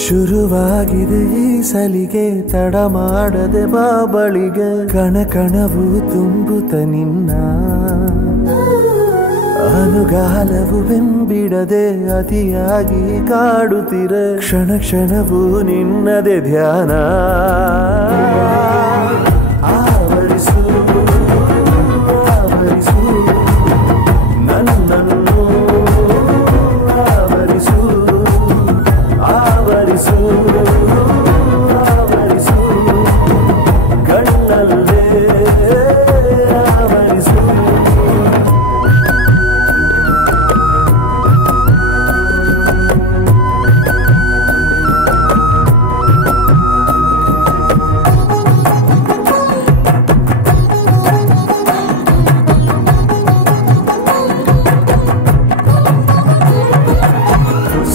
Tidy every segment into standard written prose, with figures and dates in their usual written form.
ಶುರುವಾಗಿದೆ ಈ ಸಲಿಗೆ ತಡ ಮಾಡದೆ ಬಾಬಳಿಗೆ ಕಣಕಣವು ತುಂಬುತ್ತ ನಿನ್ನ ಅನುಗಾಲವು ಬೆಂಬಿಡದೆ ಅತಿಯಾಗಿ ಕಾಡುತ್ತಿರೆ ಕ್ಷಣ ಕ್ಷಣವೂ ನಿನ್ನದೆ ಧ್ಯಾನ ಆವರಿಸು ಆವರಿಸು ನನ್ನನ್ನು ಆವರಿಸು ಆವರಿಸು ಆವರಿಸು ಕಣ್ಣಲ್ಲೇ ಆವರಿಸು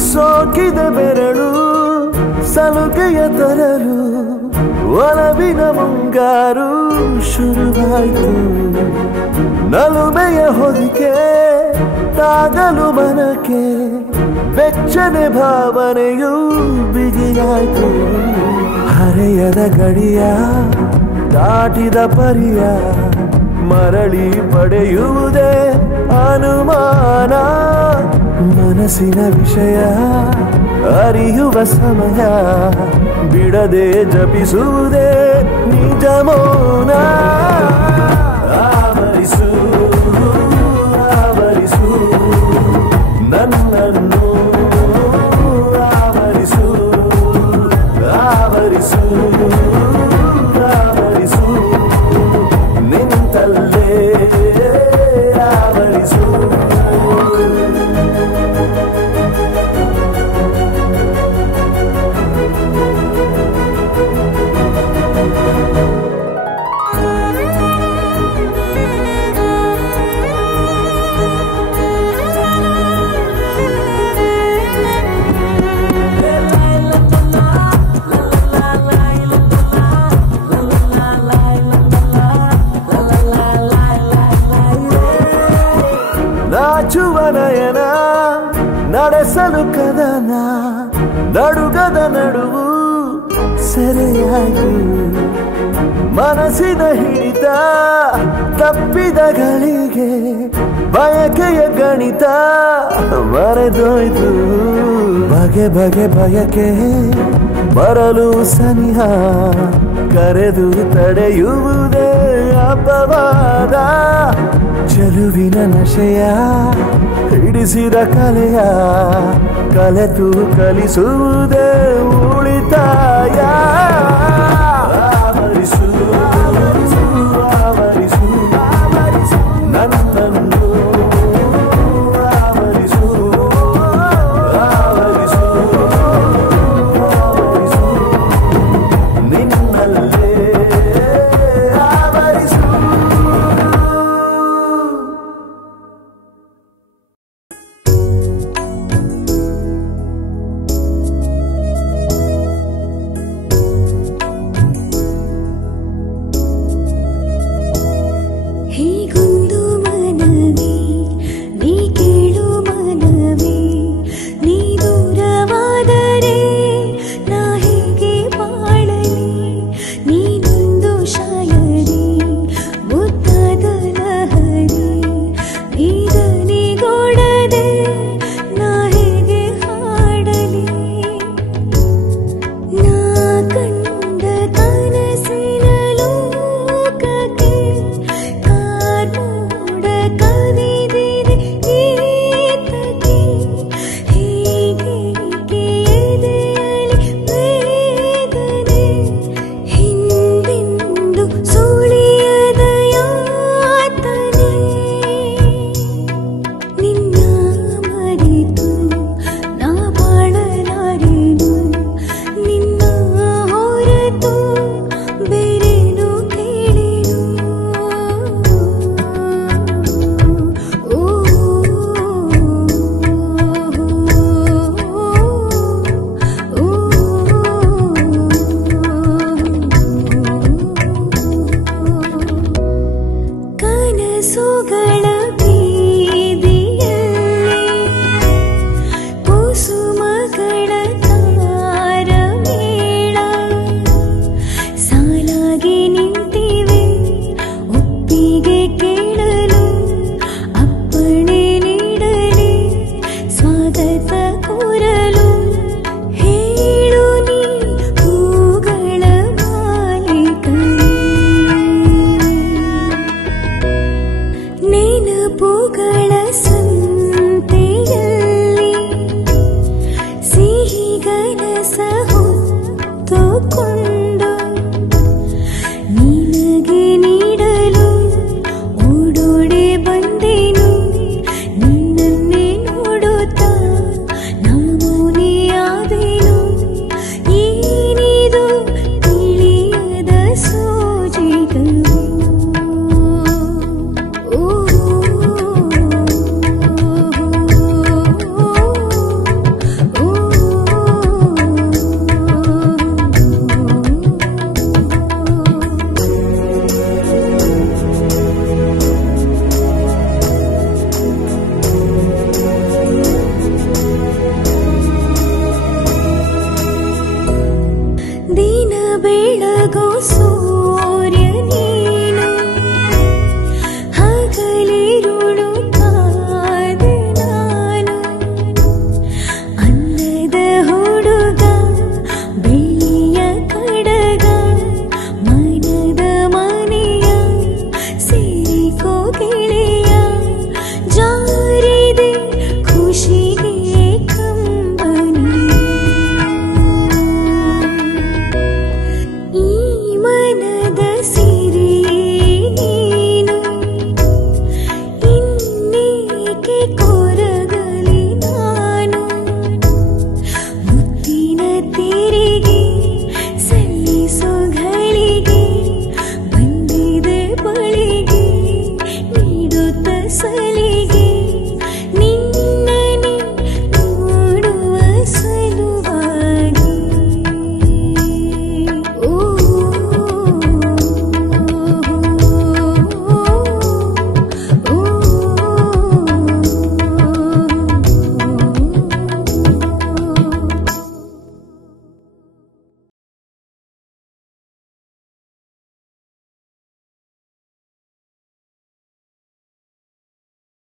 ಸೋಕಿದ ಬೆರಳು ಸಲುಗೆಯ ತರಲು ಒಲವಿನ ಮುಂಗಾರು ಶುರುವಾಯಿತು ನಲುಮೆಯ ಹೊದಿಕೆ ತಾಗಲು ಮನಕ್ಕೆ ಬೆಚ್ಚನೆ ಭಾವನೆಯು ಬಿಗಿಯಾಯಿತು ಹರೆಯದ ಗಡಿಯ ದಾಟಿದ ಪರಿಯ ಮರಳಿ ಪಡೆಯುವುದೇ ಅನುಮಾನ ಮನಸ್ಸಿನ ವಿಷಯ ಅರಿಯುವ ಸಮಯ ಬಿಡದೆ ಜಪಿಸುವುದೇ ನಿಜ ಮೌನ ಆವರಿಸು ಆವರಿಸು ನನ್ನನ್ನು ಆವರಿಸು ಆವರಿಸು ಆವರಿಸು ನಿಂತಲ್ಲೇ ಆವರಿಸು ನಾಚುವ ನಯನ ನಡೆಸಲು ಕದನ ನಡುಗದ ನಡುವು ಸೆರೆಯಾಗಿ ಮನಸ್ಸಿನ ಹಿಡಿತ ತಪ್ಪಿದ ಗಳಿಗೆ ಬಯಕೆಯ ಗಣಿತ ಮರೆದೋಯ್ತು ಬಗೆ ಬಗೆ ಬಯಕೆ ಬರಲು ಸನಿಹ ಕರೆದು ತಡೆಯುವುದೇ ಅಪವಾದ ಚೆಲುವಿನ ನಶೆಯ ಹಿಡಿಸಿದ ಕಲೆಯ ಕಲೆತು ಕಲಿಸುವುದೇ